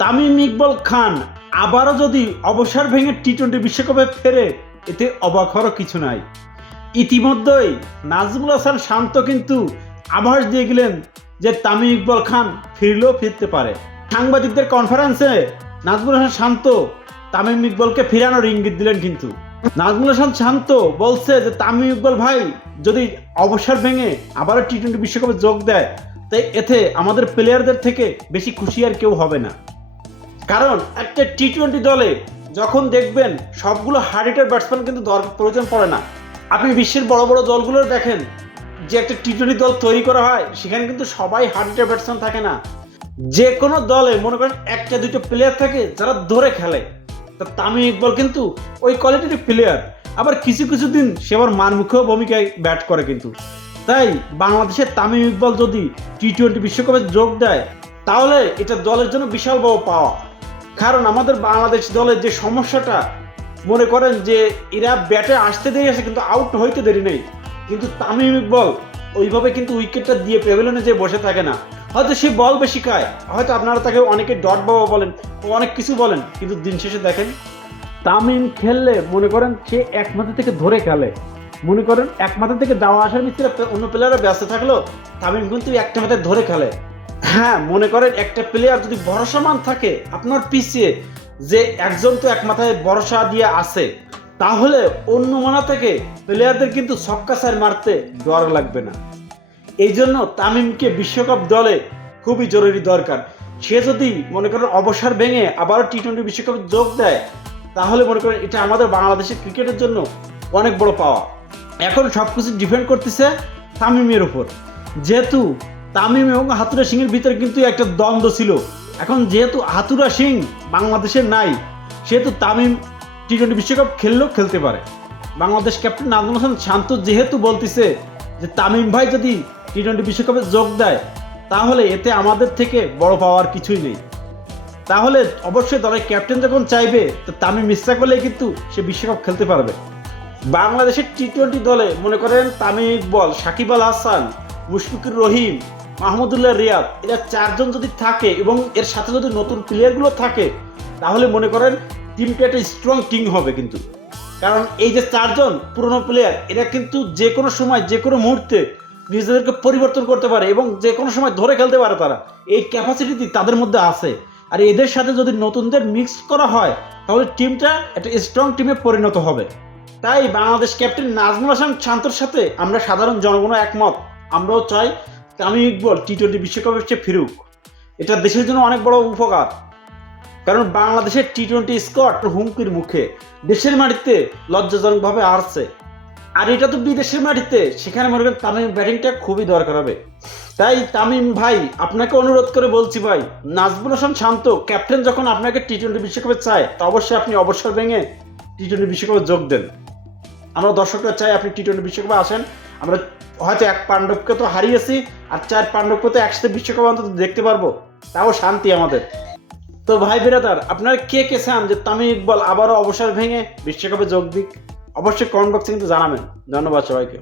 তামিম ইকবাল খান আবারও যদি অবসর ভেঙে টি-20 বিশ্বকাপে ফেরে, এতে অবাক হওয়ার কিছু নাই। ইতিমধ্যেই নাজমুল হাসান শান্ত কিন্তু আভাস দিয়ে গেলেন যে তামিম ইকবাল খান ফিরলেও ফিরতে পারে। সাংবাদিকদের কনফারেন্সে নাজমুল হাসান শান্ত তামিম ইকবালকে ফেরানোর ইঙ্গিত দিলেন। কিন্তু নাজমুল হাসান শান্ত বলছে যে তামিম ইকবাল ভাই যদি অবসর ভেঙে আবারও টি-20 বিশ্বকাপে যোগ দেয়, তাই এতে আমাদের প্লেয়ারদের থেকে বেশি খুশি আর কেউ হবে না। কারণ একটা টি-20 দলে যখন দেখবেন সবগুলো হার্ড হিটার ব্যাটসম্যান কিন্তু প্রয়োজন পড়ে না। আপনি বিশ্বের বড় বড় দলগুলো দেখেন, যে একটা টি-20 দল তৈরি করা হয় সেখানে কিন্তু সবাই হার্ড হিটার ব্যাটসম্যান থাকে না। যে কোনো দলে মনে করেন একটা দুটো প্লেয়ার থাকে যারা ধরে খেলে। তো তামিম ইকবাল কিন্তু ওই কোয়ালিটির প্লেয়ার, আবার কিছু কিছু দিন সে আবার মারমুখীয় ভূমিকায় ব্যাট করে। কিন্তু তাই বাংলাদেশের তামিম ইকবাল যদি টি-20 বিশ্বকাপে যোগ দেয়, তাহলে এটা দলের জন্য বিশাল বড় পাওয়া। কারণ আমাদের বাংলাদেশ দলের যে সমস্যাটা, মনে করেন যে এরা ব্যাটে আসতে দেরি আছে কিন্তু আউট হইতে দেরি নেই, কিন্তু তামিম ইকবাল ওইভাবে কিন্তু উইকেটটা দিয়ে প্যাভিলিয়নে যে বসে থাকে না। হয়তো সে বল বেশি খায়, হয়তো আপনারা তাকে অনেকে ডট বাবা বলেন, অনেক কিছু বলেন, কিন্তু দিন শেষে দেখেন তামিম খেললে মনে করেন সে এক মাথা থেকে ধরে খেলে। মনে করেন এক মাথা থেকে যাওয়া আসার ভিতরে অন্য প্লেয়াররা ব্যস্ত থাকলেও তামিম কিন্তু একটা মাথায় ধরে খেলে। হ্যাঁ, মনে করেন একটা প্লেয়ার যদি ভরসামান থাকে আপনার পিছিয়ে, যে একজন তো এক মাথায় ভরসা দিয়ে আছে, তাহলে অন্য মানা থেকে প্লেয়ারদের কিন্তু ছক্কা চার মারতে ডর লাগবে না। এই জন্য তামিমকে বিশ্বকাপ দলে খুবই জরুরি দরকার। সে যদি মনে করেন অবসর ভেঙে আবারও টি-20 বিশ্বকাপে যোগ দেয়, তাহলে মনে করেন এটা আমাদের বাংলাদেশের ক্রিকেটের জন্য অনেক বড় পাওয়া। এখন সবকিছু ডিপেন্ড করতেছে তামিমের উপর। যেহেতু তামিম এবং হাতুরা সিংয়ের ভিতরে কিন্তু একটা দ্বন্দ্ব ছিল, এখন যেহেতু হাতুরা সিং বাংলাদেশের নাই, সেহেতু তামিম টি-20 বিশ্বকাপ খেললেও খেলতে পারে। বাংলাদেশ ক্যাপ্টেন নাজমুল হাসান শান্ত যেহেতু বলতেছে যে তামিম ভাই যদি টি-20 বিশ্বকাপে যোগ দেয়, তাহলে এতে আমাদের থেকে বড় পাওয়ার কিছুই নেই। তাহলে অবশ্যই দলের ক্যাপ্টেন যখন চাইবে, তো তামিম ইচ্ছা করলে কিন্তু সে বিশ্বকাপ খেলতে পারবে। বাংলাদেশের টি-20 দলে মনে করেন তামিম ইকবাল, সাকিব আল হাসান, মুশফিকুর রহিম, মাহমুদুল্লাহ রিয়াদ, এরা চারজন যদি থাকে এবং এর সাথে যদি নতুন প্লেয়ারগুলো থাকে, তাহলে মনে করেন টিমটা একটা স্ট্রং টিম হবে। কিন্তু কারণ এই যে চারজন পুরনো প্লেয়ার, এরা কিন্তু যে কোনো সময় যে কোনো মুহূর্তে নিজেদেরকে পরিবর্তন করতে পারে এবং যে কোনো সময় ধরে খেলতে পারে। তারা এই ক্যাপাসিটি তাদের মধ্যে আছে। আর এদের সাথে যদি নতুনদের মিক্স করা হয়, তাহলে টিমটা একটা স্ট্রং টিমে পরিণত হবে। তাই বাংলাদেশ ক্যাপ্টেন নাজমুল হাসান শান্তর সাথে আমরা সাধারণ জনগণ একমত। আমরাও চাই তামিম ইকবাল টি-20 বিশ্বকাপের চেয়ে ফিরুক। এটা দেশের জন্য অনেক বড় উপকার। কারণ বাংলাদেশের টি-20 স্কোয়াড হুমকির মুখে, দেশের মাটিতে লজ্জাজনকভাবে হারছে। আর এটা তো বিদেশের মাটিতে, সেখানে মনে করেন তামিম ব্যাটিংটা খুবই দরকার হবে। তাই তামিম ভাই আপনাকে অনুরোধ করে বলছি ভাই, নাজমুল হাসান শান্ত ক্যাপ্টেন যখন আপনাকে টি-20 বিশ্বকাপে চায়, তা অবশ্যই আপনি অবসর ভেঙে টি-20 বিশ্বকাপে যোগ দেন। আমরা দর্শকরা চাই আপনি টি-20 বিশ্বকাপে আসেন। আমরা হয়তো এক পাণ্ডবকে তো হারিয়েছি, আর চার পাণ্ডবকে তো একসাথে বিশ্বকাপ অন্তত দেখতে পারবো, তাও শান্তি আমাদের। তো ভাই বিরাদার, আপনারা কে কে চান যে তামিম ইকবাল আবারও অবসর ভেঙে বিশ্বকাপে যোগ দিক? অবশ্যই কমেন্ট বক্সে কিন্তু জানাবেন। ধন্যবাদ সবাইকে।